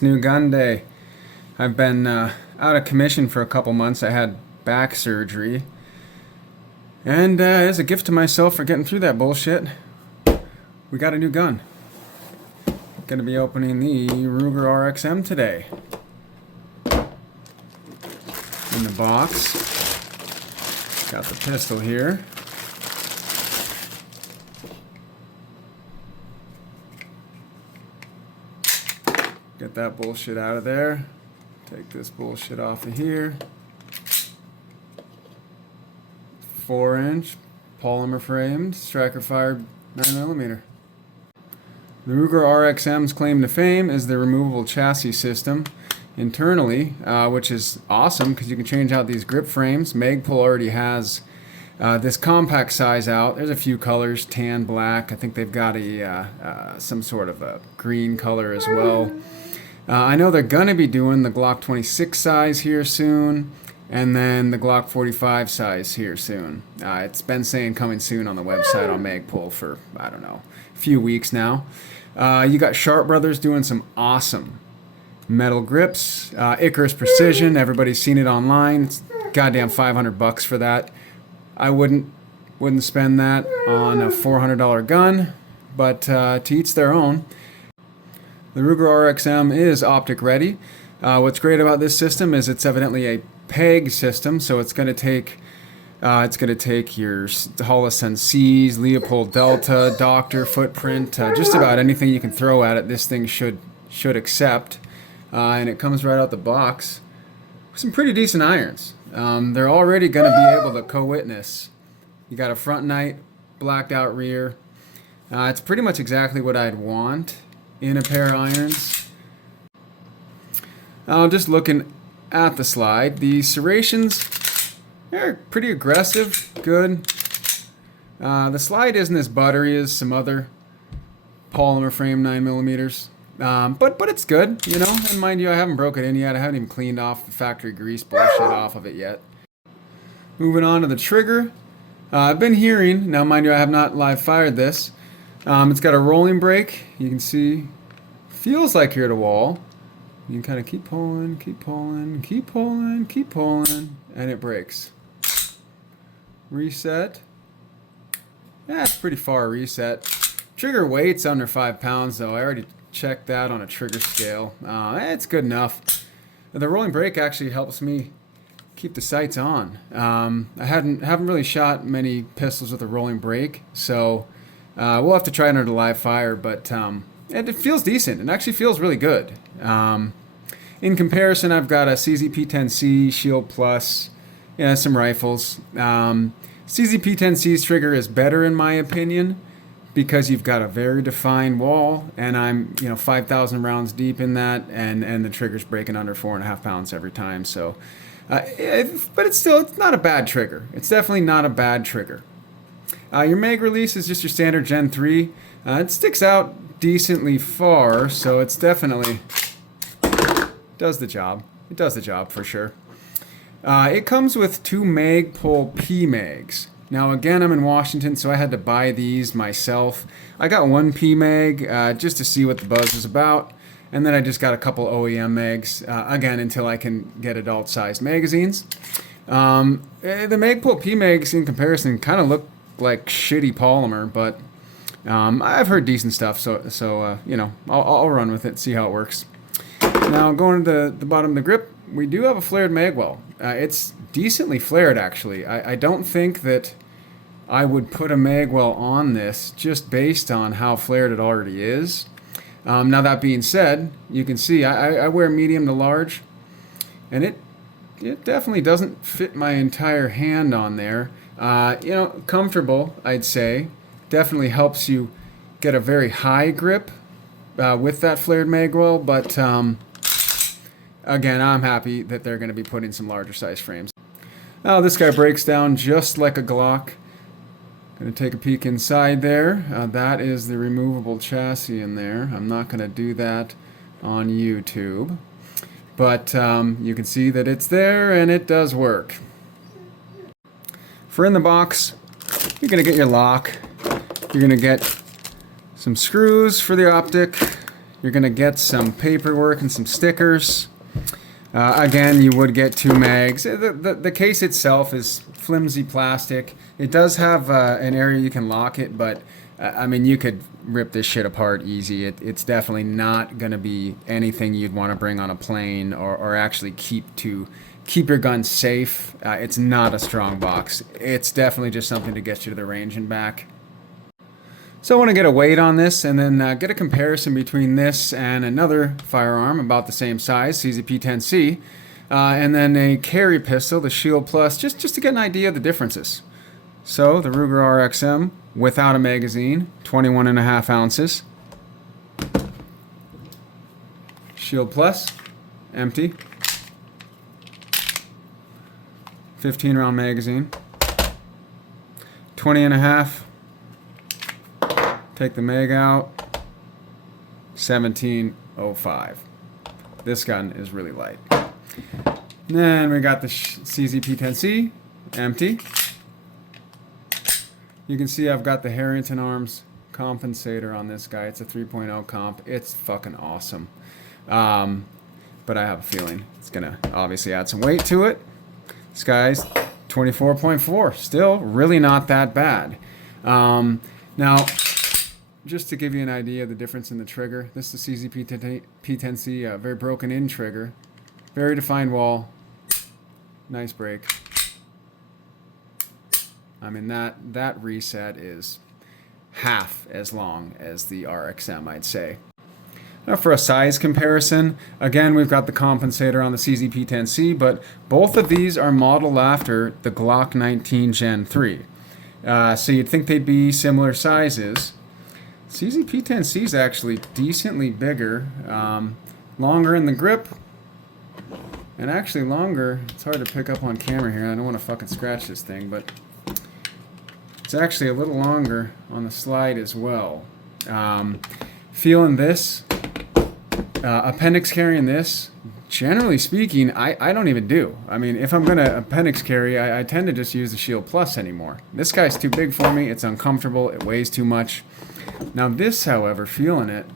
It's new gun day. I've been out of commission for a couple months. I had back surgery. And as a gift to myself for getting through that bullshit, we got a new gun. Gonna be opening the Ruger RXM today. In the box. Got the pistol here. Get that bullshit out of there. Take this bullshit off of here. 4-inch polymer framed striker fired 9mm. The Ruger RXM's claim to fame is the removable chassis system internally, which is awesome because you can change out these grip frames. Magpul already has this compact size out. There's a few colors, tan, black. I think they've got some sort of a green color as well. I know they're going to be doing the Glock 26 size here soon, and then the Glock 45 size here soon. It's been saying coming soon on the website on Magpul for, I don't know, a few weeks now. You got Sharp Brothers doing some awesome metal grips. Icarus Precision, everybody's seen it online. It's goddamn $500 for that. I wouldn't spend that on a $400 gun, but to each their own. The Ruger RXM is optic ready. What's great about this system is it's evidently a peg system, so it's going to take your Holocene C's, Leopold Delta, Doctor, Footprint, just about anything you can throw at it. This thing should accept, and it comes right out the box with some pretty decent irons. They're already going to be able to co-witness. You got a front night, blacked out rear. It's pretty much exactly what I'd want in a pair of irons. Just looking at the slide, the serrations, they're pretty aggressive, good. The slide isn't as buttery as some other polymer frame 9mm, but it's good, you know. And mind you, I haven't broke it in yet. I haven't even cleaned off the factory grease bullshit off of it yet. Moving on to the trigger. I've been hearing, now mind you, I have not live fired this. It's got a rolling brake. You can see, feels like you're at a wall. You can kind of keep pulling, keep pulling, keep pulling, keep pulling, and it breaks. Reset. Yeah, it's pretty far reset. Trigger weight's under 5 pounds though. I already checked that on a trigger scale. It's good enough. The rolling brake actually helps me keep the sights on. I haven't really shot many pistols with a rolling brake, so we'll have to try it under live fire, but it feels decent. It actually feels really good. In comparison, I've got a CZP-10C, Shield Plus, some rifles. CZP-10C's trigger is better in my opinion because you've got a very defined wall, and I'm 5,000 rounds deep in that, and the trigger's breaking under 4.5 pounds every time. So, but it's not a bad trigger. It's definitely not a bad trigger. Your mag release is just your standard Gen 3. It sticks out decently far, so it's definitely does the job. It does the job for sure. It comes with 2 Magpul PMags. Now again, I'm in Washington, so I had to buy these myself. I got 1 PMag just to see what the buzz is about, and then I just got a couple OEM mags, again, until I can get adult-sized magazines. The Magpul PMags, in comparison, kind of look like shitty polymer, but I've heard decent stuff, so I'll run with it, see how it works. Now going to the bottom of the grip, we do have a flared magwell. It's decently flared actually. I don't think that I would put a magwell on this just based on how flared it already is. Now that being said, you can see I wear medium to large, and it definitely doesn't fit my entire hand on there. Comfortable, I'd say. Definitely helps you get a very high grip with that flared magwell, but again, I'm happy that they're going to be putting some larger size frames. Now this guy breaks down just like a Glock. Going to take a peek inside there. That is the removable chassis in there. I'm not going to do that on YouTube, but you can see that it's there and it does work. For in the box, you're going to get your lock. You're going to get some screws for the optic. You're going to get some paperwork and some stickers. Again, you would get 2 mags. The case itself is flimsy plastic. It does have an area you can lock it, but I mean, you could rip this shit apart easy. It's definitely not going to be anything you'd want to bring on a plane or actually keep your gun safe. It's not a strong box. It's definitely just something to get you to the range and back. So I want to get a weight on this and then get a comparison between this and another firearm about the same size, CZP-10C, and then a carry pistol, the Shield Plus, just to get an idea of the differences. So the Ruger RXM without a magazine, 21.5 ounces. Shield Plus, empty. 15 round magazine. 20.5. Take the mag out. 17.05. This gun is really light. Then we got the CZP-10C, empty. You can see I've got the Harrington Arms compensator on this guy. It's a 3.0 comp. It's fucking awesome. But I have a feeling it's gonna obviously add some weight to it. This guy's 24.4. Still really not that bad. Now, just to give you an idea of the difference in the trigger, this is the CZP-10C, very broken in trigger, very defined wall, nice break. I mean, that reset is half as long as the RXM, I'd say. Now for a size comparison, again, we've got the compensator on the CZP-10C, but both of these are modeled after the Glock 19 Gen 3. So you'd think they'd be similar sizes. CZP-10C is actually decently bigger, longer in the grip, and actually longer. It's hard to pick up on camera here. I don't want to fucking scratch this thing, but it's actually a little longer on the slide as well. Feeling this, appendix carrying this, generally speaking, I don't even do. I mean, if I'm going to appendix carry, I tend to just use the Shield Plus anymore. This guy's too big for me. It's uncomfortable. It weighs too much. Now this, however, feeling it,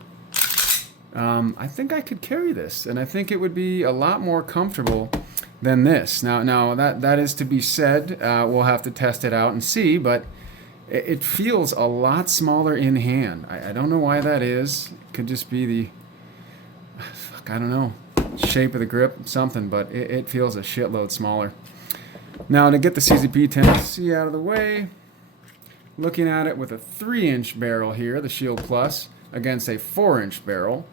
I think I could carry this, and I think it would be a lot more comfortable than this. Now that is to be said. We'll have to test it out and see, but it feels a lot smaller in hand. I don't know why that is. It could just be the, I don't know, shape of the grip, something, but it feels a shitload smaller. Now to get the CZP-10C out of the way, looking at it with a 3-inch barrel here, the Shield Plus, against a 4-inch barrel.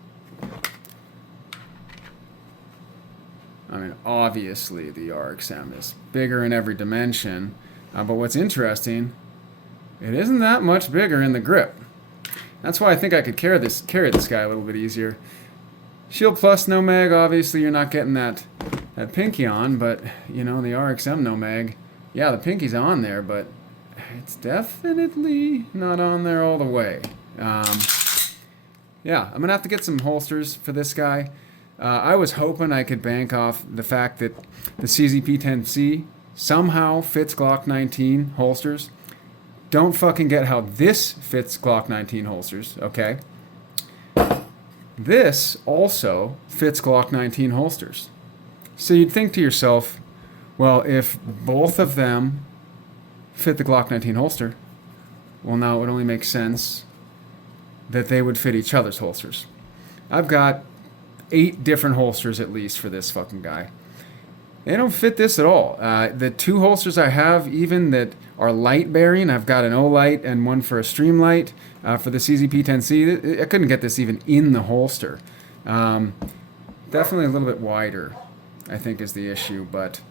I mean, obviously the RXM is bigger in every dimension, but what's interesting, it isn't that much bigger in the grip. That's why I think I could carry this guy a little bit easier. Shield Plus, no mag, obviously you're not getting that pinky on, but, you know, the RXM no mag, yeah, the pinky's on there, but it's definitely not on there all the way. Yeah, I'm going to have to get some holsters for this guy. I was hoping I could bank off the fact that the CZP-10C somehow fits Glock 19 holsters. Don't fucking get how this fits Glock 19 holsters, okay? This also fits Glock 19 holsters. So you'd think to yourself, well, if both of them fit the Glock 19 holster, well, now it would only make sense that they would fit each other's holsters. I've got 8 different holsters at least for this fucking guy. They don't fit this at all. The 2 holsters I have, even that are light bearing, I've got an O-Light and one for a Streamlight for the CZP-10C. I couldn't get this even in the holster. Definitely a little bit wider, I think, is the issue. But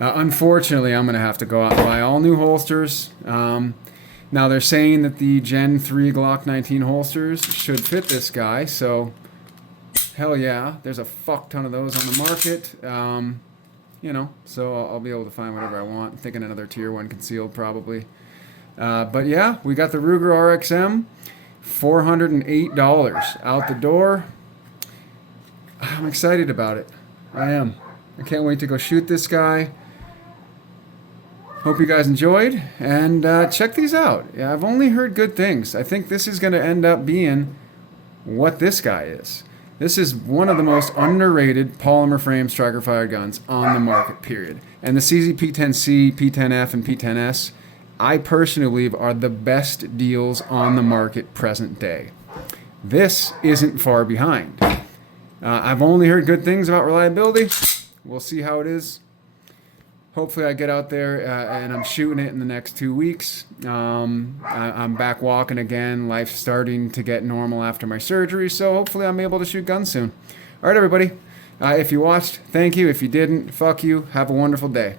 unfortunately, I'm going to have to go out and buy all new holsters. Now they're saying that the Gen 3 Glock 19 holsters should fit this guy, so hell yeah, there's a fuck ton of those on the market. You know, so I'll be able to find whatever I want. I'm thinking another tier 1 concealed probably. But yeah, we got the Ruger RXM, $408 out the door. I'm excited about it. I am. I can't wait to go shoot this guy. Hope you guys enjoyed, and check these out. Yeah, I've only heard good things. I think this is going to end up being what this guy is. This is one of the most underrated polymer frame striker fired guns on the market, period. And the CZ P10C, P10F, and P10S, I personally believe are the best deals on the market present day. This isn't far behind. I've only heard good things about reliability. We'll see how it is. Hopefully I get out there and I'm shooting it in the next 2 weeks. I'm back walking again. Life's starting to get normal after my surgery, so hopefully I'm able to shoot guns soon. All right, everybody. If you watched, thank you. If you didn't, fuck you. Have a wonderful day.